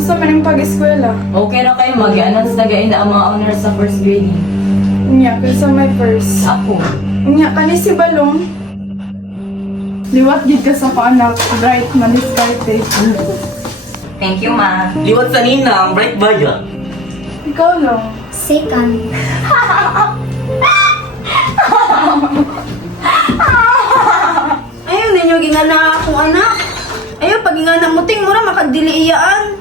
Kumusta man yung pag-eskwela? Okay na kayo, mag-announce na gain ang mga honors sa first grading. Unya, kaysa may first. Ako. Unya, kani si Balong. Liwat gid ka sa anak, bright, madiskarte. Thank you, ma. Liwat sa ninang, bright ba yan? Ikaw lang. Second. Ayaw ninyo gingana akong anak. Ayaw pag gingana mo ting mura makadili iyaan.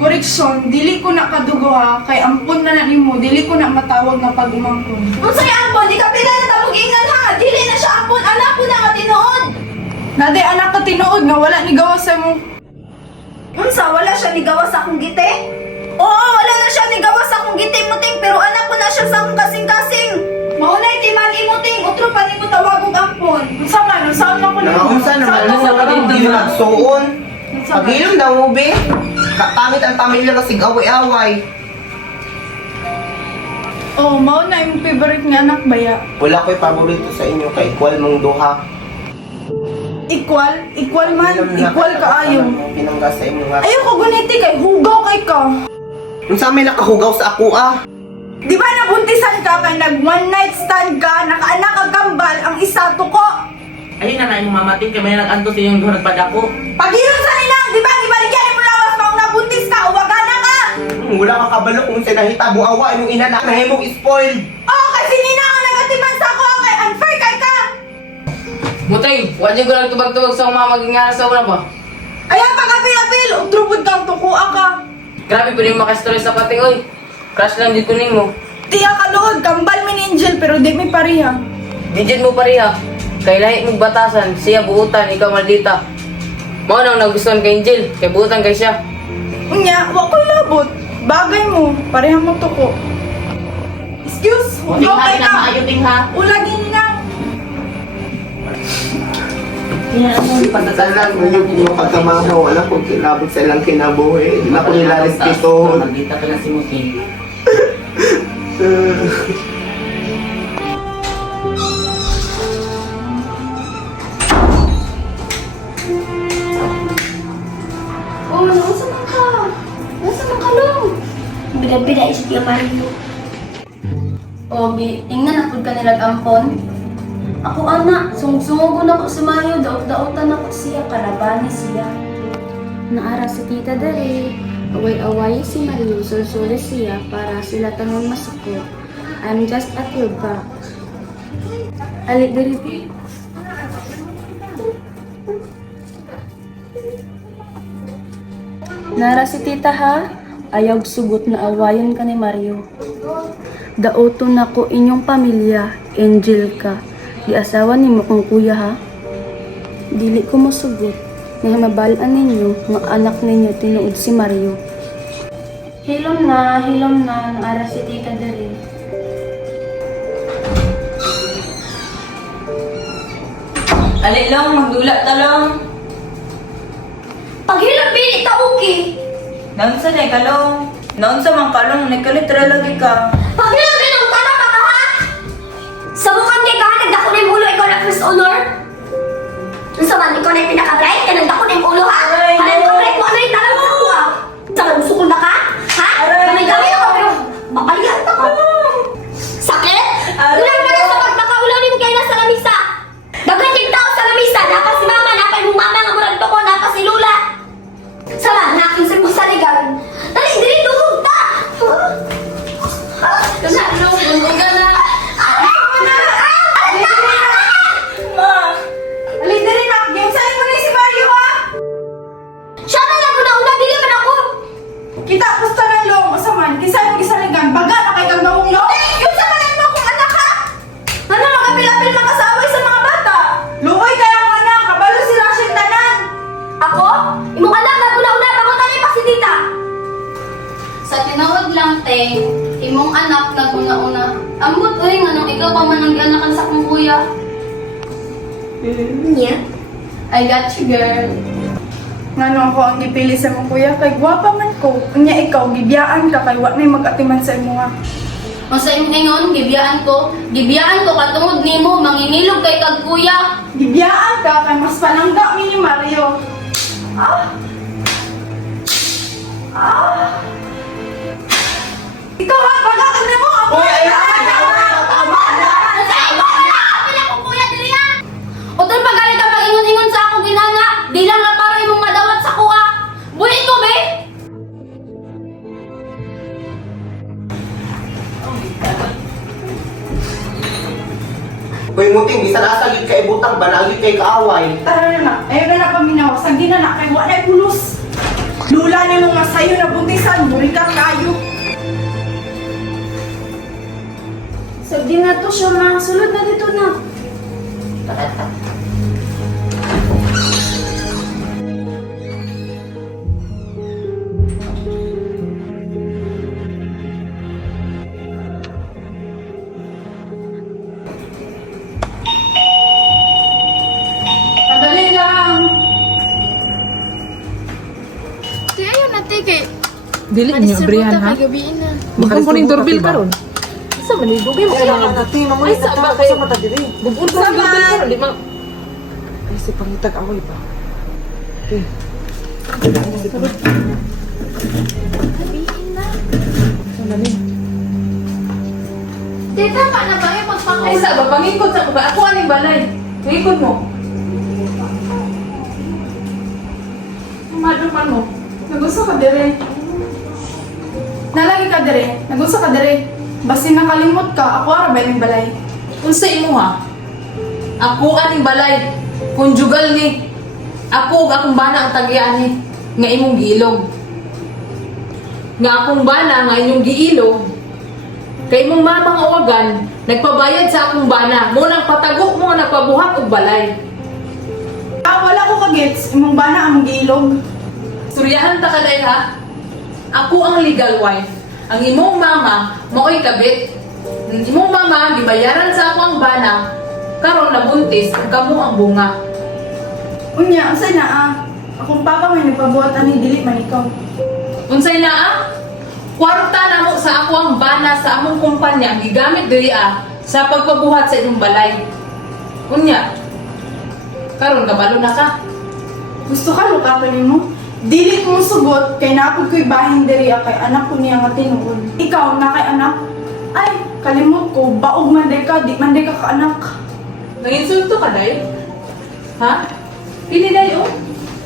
Koreksyon, dili ko na kadugo ha, kay ampun na nimo, dili ko na matawag nga pag-umangkon. Unsay ampon, di ka pila na tamog ingan ha. Dili na siya ampon, anak ko na nga tinuod. Naday anak ka tinuod nga wala ni gawas sa mo. Unsa wala siya nigawa sa akong gite? Oo, wala na siya nigawa sa akong gite muting pero anak ko na siya sa akong kasing-kasing. Maunay timan imuting, utro pa nimo tawag og ampon. Unsa man ko nimo? Nakaunsa naman na sa hindi mo nagsuon. Pag-ilom daw mo, be. Pangit ang pamilya kasi away-away. Oh, mao na yung favorite nga anak baya. Wala ko'y paborito sa inyo kay equal mong duha. Equal man, equal kaayo. Pinangga sa inyo nga. Ayaw ko guniti kay hugaw kay ka. Kung sa amin nakahugaw sa ako Di ba nabuntisan ka kay nag one night stand ka, nakaanak ka gambal, ang isa tuko. Ayun na na yung mamating kay may nag-anto sa yung durag padako. Pag-inom sa ninang, di ba ligyan mo lawas maong nabuntis ka, uwagana ka. Wala ka kabalo kung sinahita mo awa yung inanak na himong spoiled. Oh, kasi ninang ang nagatiman sa ako, kay unfair kay ka. Butay, wala ko lang tubag-tubag sa mga magingara sa una ba? Ayan, pag-apil-apil, utrubod kang tukuha ka. Grabe, pwede mo makastroy sa pati, oy. Crush lang dito mo. Tiya ka lood, kambal mi ni Angel, pero di mi pariha. Digit mo pareha. Kay lahi mong batasan, siya buutan, ikaw maldita. Mao nang nagustuhan kay Angel, kay buutan kay siya. Unya, wa ko'y labot. Bagay mo, pareha mo tuko. Excuse, Uting hugaw ha, kay na ka. maayuting ha. Ulagin ninang. Pagkakalang yung pagkamahaw, wala kong kinabot sa ilang kinabuhi. Hindi na ko nilalis dito. Nagdita ka lang si Muting. Oh, nasa man ka? Nasa man ka lang? Bida-bida isip yung marido. Oh, tingnan ako ka nilag ampon. Ako anak, sumugon ako sa Mario, daot-daotan ako siya, kalabani siya. Naara si Tita Dare, away-away si Mario, sulsuli siya para sila tanong masuko. I'm just at your back. Alik diri. Nara si Tita ha, ayaw sugot na awayon ka ni Mario. Daoton ako inyong pamilya, Angel ka. Di asawa ni mo kong kuya ha. Dili ko masugot. Nga mabalaan ninyo, nga anak ninyo tinuod si Mario. Hilom na, naara si Tita Dere. Alilong, magdula talong. Paghilap bini ta uki. Naon sa na kalong? Naon sa mga kalong, nagkalitra lagi ka. Paghilap bini ang tana pa ka ha? Sa bukang kay ka, nagdako na yung ulo, ikaw na first honor. Unsa man, ikaw na yung pinaka-bright, ka nagdako na yung ulo ha? Aray, Halang ka no. bright mo, ano yung talang sa kuha? Saka usukol na ka? Ha? Aray, Kamay-kamay no. ako, pero babalian ka ko. Sakit? Aray, Ulang na no. sa pagkakaulaw ni mo kayo na sa lamisa. Dapat yung tao sa lamisa, napas si mama, napay mong mama nga murag ko, napas si Lula. Sama, nakin sa mong saligan. Dali, dili, dumog ta! Kasi ano, dumog ka na. Ma, alin na rin ako. Game sa'yo mo na si Mario ha. Siya na lang una-una, dili man ako. Kita, pusta ng long. Masaman, kisay mo gisaligan. Baga na kay kang nawong long. Yung sa manan mo kung anak ha. Ano magapil-apil makasaway sa mga bata? Luoy kaya ang anak. Kabalo si Rachel tanan. Ako? Imong anak na una-una, bago tayo pa si tita. Sa tinuod lang, te, imong anak naguna-una. Ambot, uy, nga nung ikaw pa man ang anakan sa kong kuya. Niya? I got you, girl. Ngano ako ang gipili sa mong kuya kay gwapa man ko. Unya ikaw gibiyaan ka kay wa may magatiman sa imo ha. O sa imong ingon, gibiyaan ko katungod nimo, mangingilog kay kag kuya. Gibiyaan ka kay mas palangga mi ni Mario. Ah. Ah. Imuting, bisan asa gid kay butang banagid kay kaaway. Tara na, ayaw na paminaw. Sagdi na na, kay wala na pulos. Lula na mga sayo na buntisan, buri ka kayo. Sabi na to siya, mga sulod na dito na. Kadali lang. Di ayaw na, teke. Dili niyo abrihan ha. Gabiin na. Bukong po ning doorbell karon. Sa manibog mo kailangan. Natin, mamulit Ay, sa ba kayo mata diri? Bukong po ning doorbell karon, di ma. Ay, si pangitag away pa. Gabiin na. Di, tama na ba yung magpangaw? Ay, sa ba pangikot sa ba? Ako aning balay. Pangikot mo. Maduman mo. Nagusto ka dire. Nalagi ka dire. Nagusto ka dire. Basi nakalimot ka, ako ara ba yung balay? Unsa imo ha? Ako aning balay. Konjugal ni. Ako ug akong bana ang tagian ni nga imong giilog. Nga akong bana nga inyong giilog. Kay imong mamang awagan, nagpabayad sa akong bana. Mo nang patago mo nga nagpabuhat og balay. Wala ko kagets. Imong bana ang giilog. Suryahan ta ka dahil ha? Ako ang legal wife. Ang imong mama, mao'y kabit. Ang imong mama, gibayaran sa ako ang bana, karon nabuntis, ug kamo ang bunga. Unya, unsay na ah. Akong papa may nagpabuhat ani dili man ikaw. Unsay naa? Kwarta na mo sa ako ang bana sa among kumpanya, gigamit diri sa pagpabuhat sa imong balay. Unya, karon kabalo na ka. Gusto ka lukapan nimo? Dili ko sugot kay napod ko'y bahin diri kay anak ko niya nga tinuod. Ikaw na kay anak. Ay, kalimot ko, baog man day ka, di man day ka kaanak. Nanginsulto ka day? Ha? Pili day oh.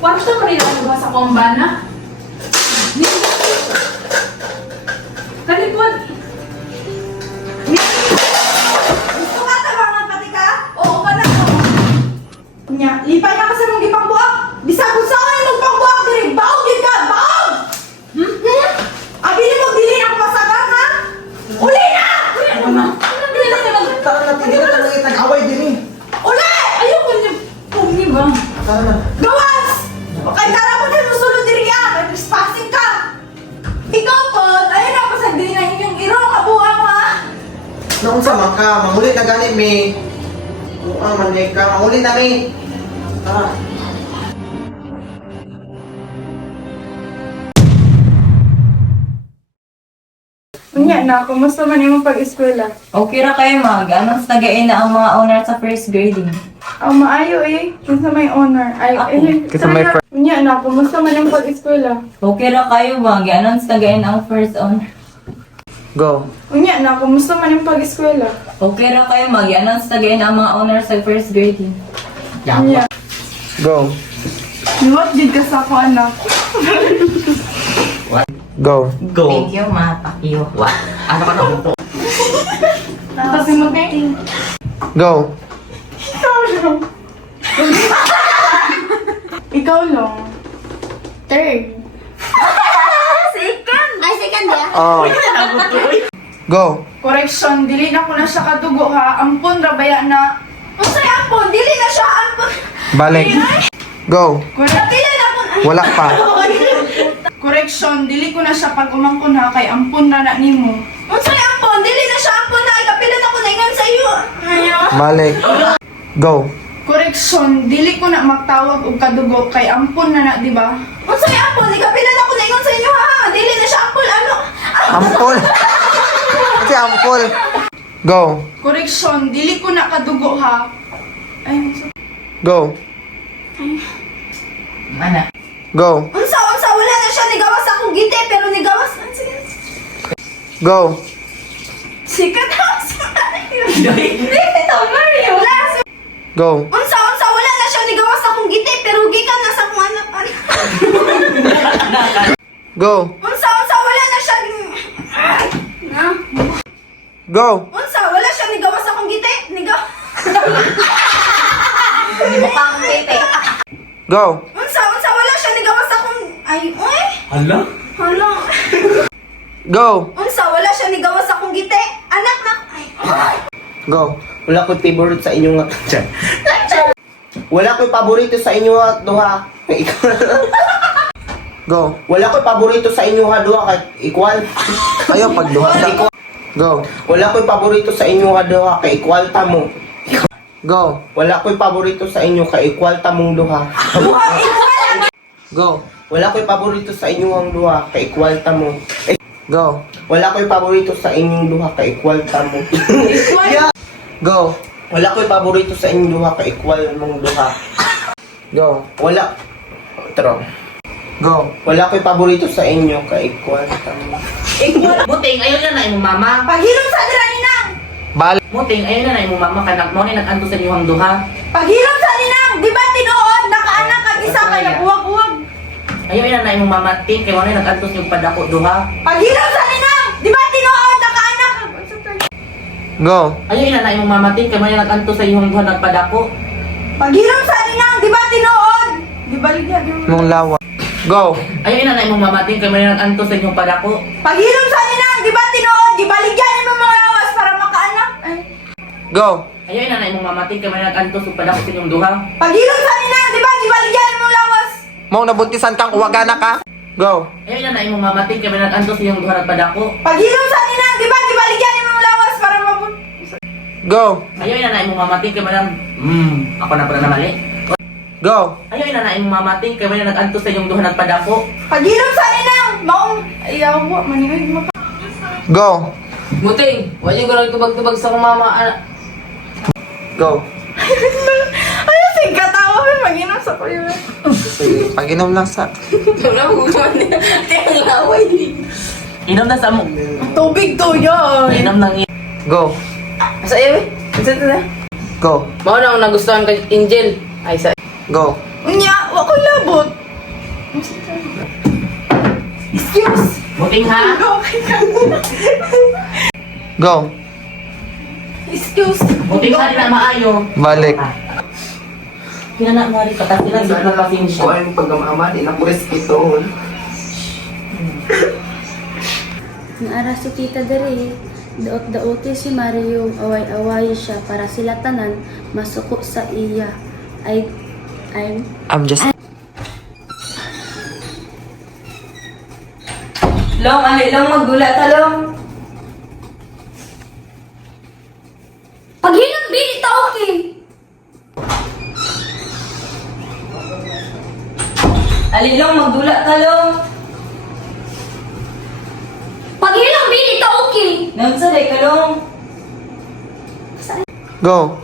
Kwarta ka rin ang sa ako ang bana. Kalimot. Gusto ka tabangan pati ka? Oo, kana ko. Nya, lipay na ka sa mong gipangbuak. Bisag kung saan ay magpangbuak diri, baog yun ka, baog! Abili mo, dili na ako masagang ha? Uli na! Tara na, tigil na lang itag-away din eh. Uli! Ayoko niya. Pugni ba? Tara na. Gawas! Kay tara mo din musulod diri yan, nag-trespassing ka! Ikaw po, ayun na pasag diri na inyong irong kabuang ha? Naunsa man ka, mangulit na gani mi. Ang manay ka, mangulit na mi. Tara. Unya na, kumusta man yung pag-eskwela? Okay ra kayo mag. Anong tagain na ang mga owner sa first grading? Ang maayo eh, kinsa may honor. Ay, Ako. Unya na, kumusta man yung pag-eskwela? Okay ra kayo mag. Anong tagain ang first owner? Go. Unya na, kumusta man yung pag-eskwela? Okay ra kayo mag. Anong tagain ang mga owner sa first grading? Unya, Go. niwat did ka sa ako anak. Go. Go. Thank you, ma. Pakiyo. What? Ano ka na po? Kasi mag-ting. Go. Ikaw lang. Third. Ay, second ya? Oh. Go. Correction, dili na ko na siya kadugo ha. Ampon, rabaya na. Unsay ampon? Dili na siya ampon. Balik. Go. Dili na ko. Wala pa. Correction, dili ko na siya pag umangkon ha. Kay ampon na na nimo. Unsay ampon? Dili na siya ampon na. Ikapilan ako na ingon sa iyo. Balik. Go. Correction, dili ko na magtawag og kadugo kay ampon na na, di ba? Unsay ampon? Ikapilan ako na ingon sa inyo ha. Dili na siya ampon ano? Ampol. Kasi ampol. Go. Correction, dili ko na kadugo ha. Ay, Go. Mana? Go. Unsa, wala na siya nigawas sa akong gite, pero nigawas. Sige. Go. sikat ha. Dito, Mario. Go. Unsa, wala na siya nigawas sa akong gite, pero gikan na sa akong anak. Go. Unsa, wala na siya. Go. Unsa, wala siya nigawas sa akong gite. Hindi mo pa akong tete. Go. Unsa wala siya ni gawas akong ay oy. Hala? Hala. Go. Unsa wala siya ni gawas akong gite. Anak na. Ay. Go. Wala ko'y favorite sa inyo nga. Wala ko'y paborito sa inyo nga duha. Ikaw. Go. Wala ko'y paborito sa inyo nga duha kay equal. Ayaw pag duha sa Go. Wala ko'y paborito sa inyo nga duha kay equal ta mo. Go. Wala ko'y paborito sa inyo kay equal ta mong duha. Go. Wala ko'y paborito sa inyo ang duha kay equal ta mo. Go. Wala ko'y paborito sa inyong duha kay equal ta mo. Yeah. Go. Wala ko'y paborito sa inyong duha kay equal mong duha. Go. Wala. Tro. Go. Wala ko'y paborito sa inyo kay equal ta mo. Muting, ayaw na imong mama. Paghilom sa dira ninang. Bal. Muting, ayaw na imong mama. Kanak mo ni nag-anto sa inyong duha. Paghilom sa ninang. Di ba tinuod nakaanak kag isa ka nagbuwag-buwag. Ayaw na imong mama. Ting, kay mo ni nag-anto sa inyong padako duha. Paghilom sa ninang. Di ba tinuod nakaanak kag Go. Ayaw na imong mama. Ting, kay mo ni nag-anto sa inyong duha nagpadako. Paghilom sa ninang. Di ba tinuod? Di ba ligya? Mong lawa. Go. Ayaw na imong mama. Ting, kay mo ni nag-anto sa inyong padako. Paghilom sa ninang. Di ba tinuod? Di ba ligya mo mga lawas para makaanak? Ay. Go. Ayaw na imong mama. Ting, kay mo ni nag-anto sa padako sa inyong duha. Paghilom sa ninang. Di ba ligya mo lawas? Mong nabuntisan kang uwagana ka. Go. Ayaw na imong mama. Ting, kay mo ni nag-anto sa inyong duha nagpadako. Paghilom sa ninang. Di ba ligya mo lawas para mabun? Go. Ayaw na imong mama. Ting, kay mo ni ako na pala na mali. Go. Ayaw na imong mama. Ting, kay mo ni nag-anto sa inyong duha nagpadako. Paghilom sa ninang. Maong ayaw mo maningay mo. Go. Muting, wala ko lang tubag-tubag sa akong mama. Go. Ay, sige katawa mo mag-inom sa kuya. Sige, pag-inom lang sa... Wala mo kukuha niya. Kaya ang away niya. Inom na sa mo. Tubig to yun. Inom nang Go. Asa iyo eh? Asa ito na? Go. Mao na ang nagustuhan kay Angel. Ay sa... Go. Unya, wa ko labot. Excuse. Muting ha. Go. Excuse. Muting ha na maayo. Balik. Kinana mo rin patasilan sa mga pasensya. ang pagkamama, di na po respeto. Naara si tita dere, daot-daote si Mario, away-away siya para sila tanan masuko sa iya. I'm just... Long, long, magdula ta, long. Paghilom bili ta okay. Alilong, magdula ka, long. Paghilom bili ta okay. Nang saday ka, long. Go.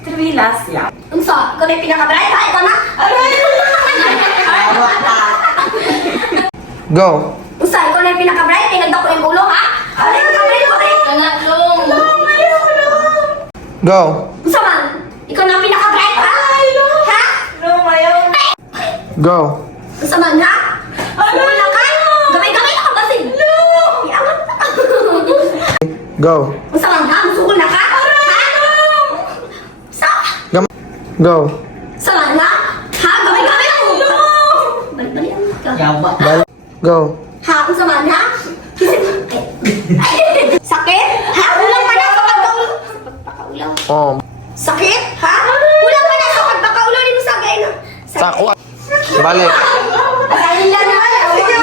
Trilas lang. Unsa, ko na pinaka-bright ha ito na. Go. Unsa, ko na pinaka-bright kay nagdako yung ulo ha. Ano yung kamay ko rin? Kana long. Go. Unsa man? Ikaw na ang pinaka-bright ha? Ha? Long, ayaw. Go. Unsa man ha? Wala ka? Gamay-gamay na ka ba sin? Iawat na. Go. Unsa man ha? Musukol na ka? Ha? Sa? Go. Sa man ha? Ha? Gamay-gamay ako. Balik-balikan ka. Yaba. Go. Ha? Unsa man ha? Sakit? Ha? Ulang man na sa pagkaulaw. Pagpakaulang. Oh. Sakit? Ha? Ulang man na sa pagpakaulang ni mo sa gay na. Sako. Balik. Asalin lang na.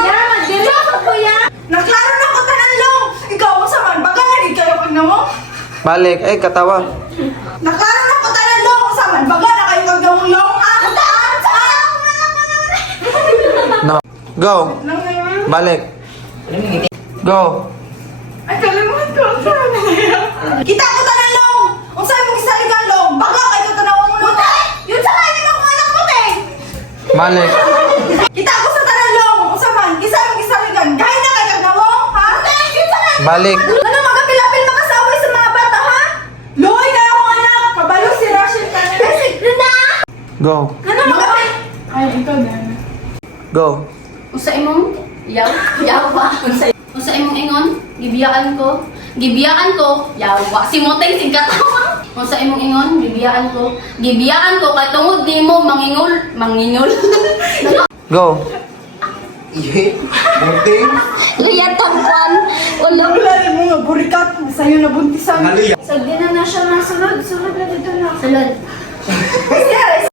Yan, magdiretso ko yan. Naklaro na ko tanan long. Ikaw sa man baka lagi kayo kag namo. Balik. Ay, katawa. Naklaro na ko tanan long sa man baka na kayo kag namo long. No. Go. Balik. Go. Ay kalimutan ko sa kita ko tanan long. Unsa imong gisaligan long? Baka kayo tanawon mo long. Yun sa kanya mo kung anak mo te. Balik. Kita ko sa tanan long. Unsa man kisa imong gisaligan? Gahay na kay kag namo, ha? Yun sa kanya. Balik. Ano magapil-apil makasaway sa mga bata, ha? Luoy kayo akong anak. Kabalo si Rachel ka na. Luna! Go. Ano magapil? Ay, ikaw na. Go. Usa imong yaw ba? Usa imong ingon, gibiyaan ko. Gibiyaan ko, yawa si Moteng sing katawa. Kung sa imong ingon, gibiyaan ko kay tungod nimo mangingol. Go. Iye, Moteng. Liyatan kwan. Wala mo nga, burikat. Sa'yo na buntisan. Sagdi na siya na. Sulod na dito na. Salud.